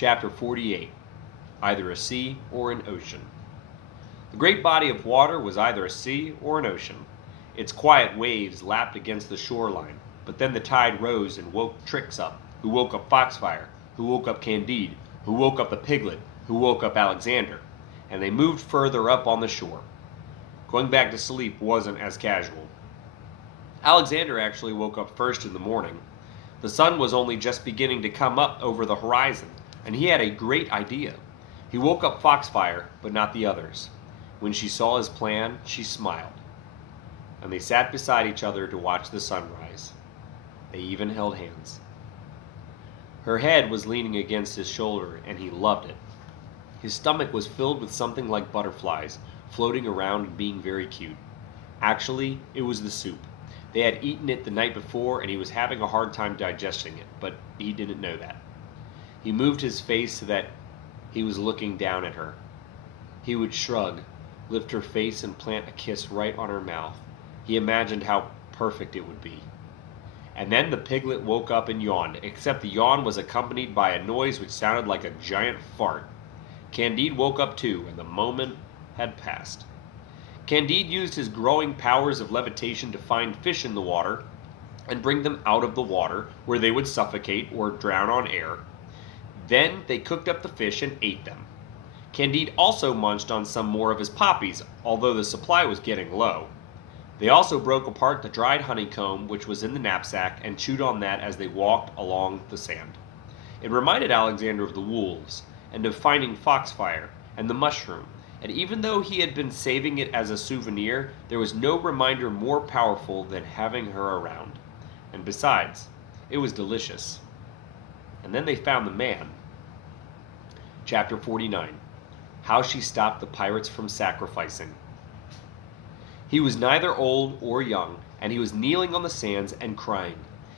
Chapter 48. Either a sea or an ocean. The great body of water was either a sea or an ocean. Its quiet waves lapped against the shoreline, but then the tide rose and woke Trix up, who woke up Foxfire, who woke up Candide, who woke up the piglet, who woke up Alexander, and they moved further up on the shore. Going back to sleep wasn't as casual. Alexander actually woke up first in the morning. The sun was only just beginning to come up over the horizon, and he had a great idea. He woke up Foxfire, but not the others. When she saw his plan, she smiled, and they sat beside each other to watch the sunrise. They even held hands. Her head was leaning against his shoulder, and he loved it. His stomach was filled with something like butterflies, floating around and being very cute. Actually, it was the soup. They had eaten it the night before, and he was having a hard time digesting it, but he didn't know that. He moved his face so that he was looking down at her. He would shrug, lift her face, and plant a kiss right on her mouth. He imagined how perfect it would be. And then the piglet woke up and yawned, except the yawn was accompanied by a noise which sounded like a giant fart. Candide woke up too, and the moment had passed. Candide used his growing powers of levitation to find fish in the water and bring them out of the water, where they would suffocate or drown on air. Then they cooked up the fish and ate them. Candide also munched on some more of his poppies, although the supply was getting low. They also broke apart the dried honeycomb which was in the knapsack and chewed on that as they walked along the sand. It reminded Alexander of the wolves, and of finding Foxfire, and the mushroom, and even though he had been saving it as a souvenir, there was no reminder more powerful than having her around. And besides, it was delicious. And then they found the man. Chapter 49. How she stopped the pirates from sacrificing. He was neither old or young, and he was kneeling on the sands and crying.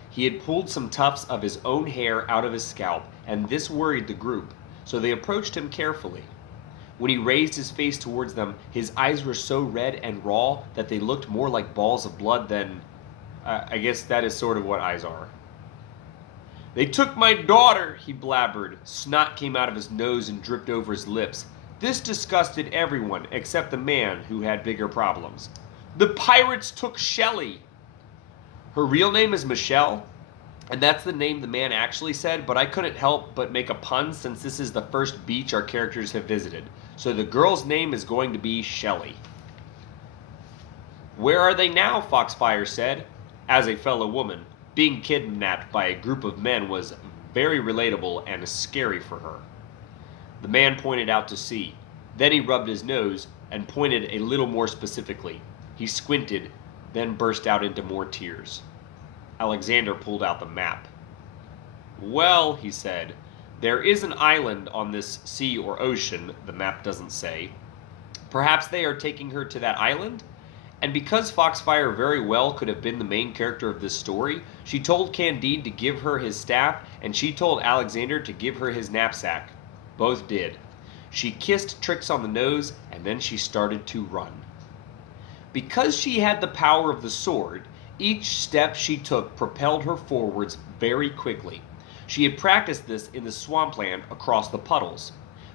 He had pulled some tufts of his own hair out of his scalp, and this worried the group, so they approached him carefully. When he raised his face towards them, his eyes were so red and raw that they looked more like balls of blood than... I guess that is sort of what eyes are. "They took my daughter," he blabbered. Snot came out of his nose and dripped over his lips. This disgusted everyone except the man who had bigger problems. "The pirates took Shelley." "Her real name is Michelle, and that's the name the man actually said, but I couldn't help but make a pun since this is the first beach our characters have visited. So the girl's name is going to be Shelley." "Where are they now?" Foxfire said. As a fellow woman, being kidnapped by a group of men was very relatable and scary for her. The man pointed out to sea. Then he rubbed his nose and pointed a little more specifically. He squinted, then burst out into more tears. Alexander pulled out the map. "Well," he said, "there is an island on this sea or ocean, the map doesn't say. Perhaps they are taking her to that island?" And because Foxfire very well could have been the main character of this story, she told Candide to give her his staff, and she told Alexander to give her his knapsack. Both did. She kissed Trix on the nose, and then she started to run. Because she had the power of the sword, each step she took propelled her forwards very quickly. She had practiced this in the swampland across the puddles.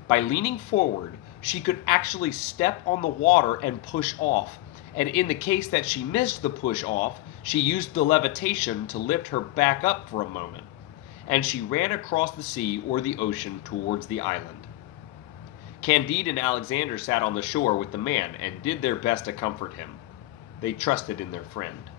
By leaning forward, she could actually step on the water and push off, and in the case that she missed the push off, she used the levitation to lift her back up for a moment, and she ran across the sea or the ocean towards the island. Candide and Alexander sat on the shore with the man and did their best to comfort him. They trusted in their friend.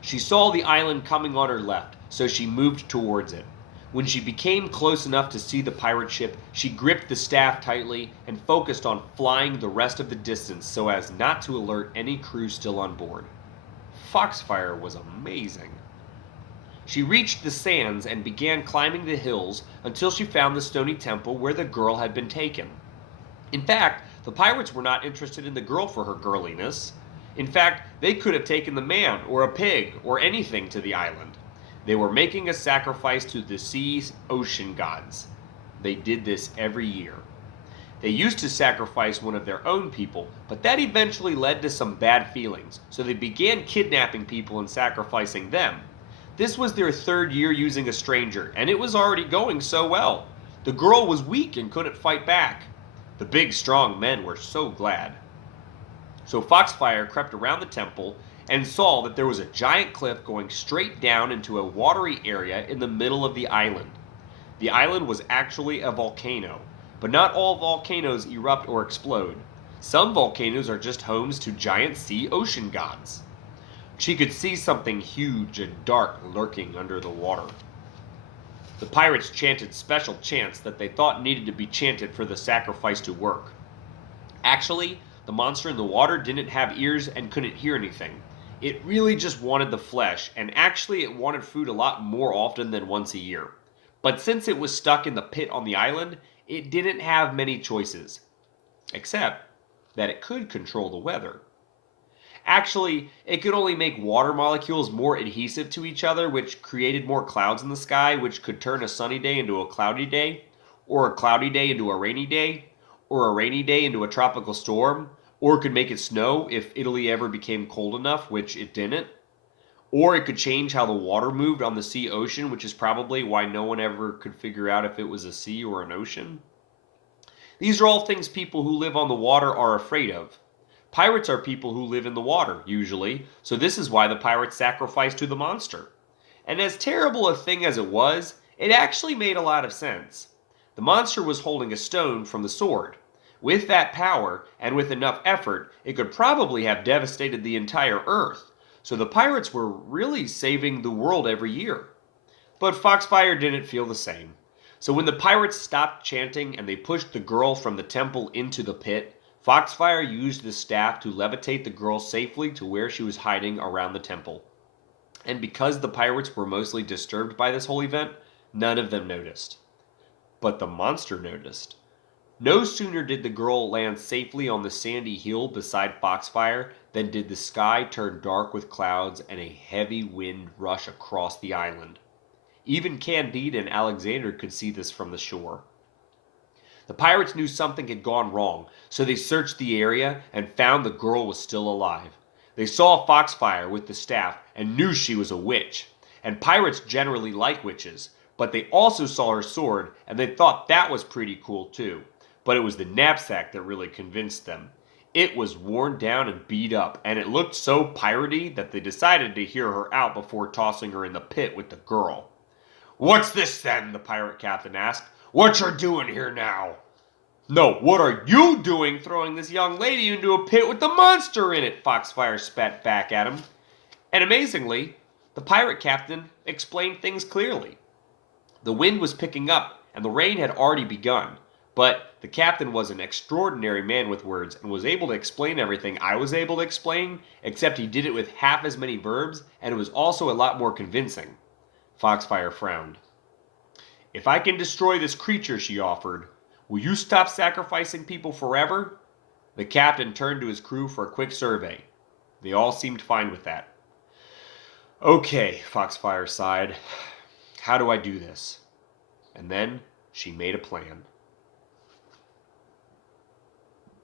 She saw the island coming on her left, so she moved towards it. When she became close enough to see the pirate ship, she gripped the staff tightly and focused on flying the rest of the distance so as not to alert any crew still on board. Foxfire was amazing. She reached the sands and began climbing the hills until she found the stony temple where the girl had been taken. In fact, the pirates were not interested in the girl for her girliness. In fact, they could have taken the man or a pig or anything to the island. They were making a sacrifice to the sea's ocean gods. They did this every year. They used to sacrifice one of their own people, but that eventually led to some bad feelings, so they began kidnapping people and sacrificing them. This was their third year using a stranger, and it was already going so well. The girl was weak and couldn't fight back. The big, strong men were so glad. So Foxfire crept around the temple and saw that there was a giant cliff going straight down into a watery area in the middle of the island. The island was actually a volcano, but not all volcanoes erupt or explode. Some volcanoes are just homes to giant sea ocean gods. She could see something huge and dark lurking under the water. The pirates chanted special chants that they thought needed to be chanted for the sacrifice to work. Actually, the monster in the water didn't have ears and couldn't hear anything. It really just wanted the flesh, and actually it wanted food a lot more often than once a year. But since it was stuck in the pit on the island, it didn't have many choices. Except that it could control the weather. Actually, it could only make water molecules more adhesive to each other, which created more clouds in the sky, which could turn a sunny day into a cloudy day, or a cloudy day into a rainy day, or a rainy day into a tropical storm, or it could make it snow if Italy ever became cold enough, which it didn't. Or it could change how the water moved on the sea ocean, which is probably why no one ever could figure out if it was a sea or an ocean. These are all things people who live on the water are afraid of. Pirates are people who live in the water, usually, so this is why the pirates sacrificed to the monster. And as terrible a thing as it was, it actually made a lot of sense. The monster was holding a stone from the sword. With that power, and with enough effort, it could probably have devastated the entire earth, so the pirates were really saving the world every year. But Foxfire didn't feel the same. So when the pirates stopped chanting and they pushed the girl from the temple into the pit, Foxfire used the staff to levitate the girl safely to where she was hiding around the temple. And because the pirates were mostly disturbed by this whole event, none of them noticed. But the monster noticed. No sooner did the girl land safely on the sandy hill beside Foxfire than did the sky turn dark with clouds and a heavy wind rush across the island. Even Candide and Alexander could see this from the shore. The pirates knew something had gone wrong, so they searched the area and found the girl was still alive. They saw Foxfire with the staff and knew she was a witch. And pirates generally like witches, but they also saw her sword and they thought that was pretty cool too. But it was the knapsack that really convinced them. It was worn down and beat up, and it looked so piratey that they decided to hear her out before tossing her in the pit with the girl. "What's this then?" the pirate captain asked. "What you're doing here now?" "No, what are you doing throwing this young lady into a pit with the monster in it?" Foxfire spat back at him. And amazingly, the pirate captain explained things clearly. The wind was picking up, and the rain had already begun. But the captain was an extraordinary man with words and was able to explain everything I was able to explain, except he did it with half as many verbs, and it was also a lot more convincing. Foxfire frowned. "If I can destroy this creature," she offered, "will you stop sacrificing people forever?" The captain turned to his crew for a quick survey. They all seemed fine with that. "Okay," Foxfire sighed. "How do I do this?" And then she made a plan.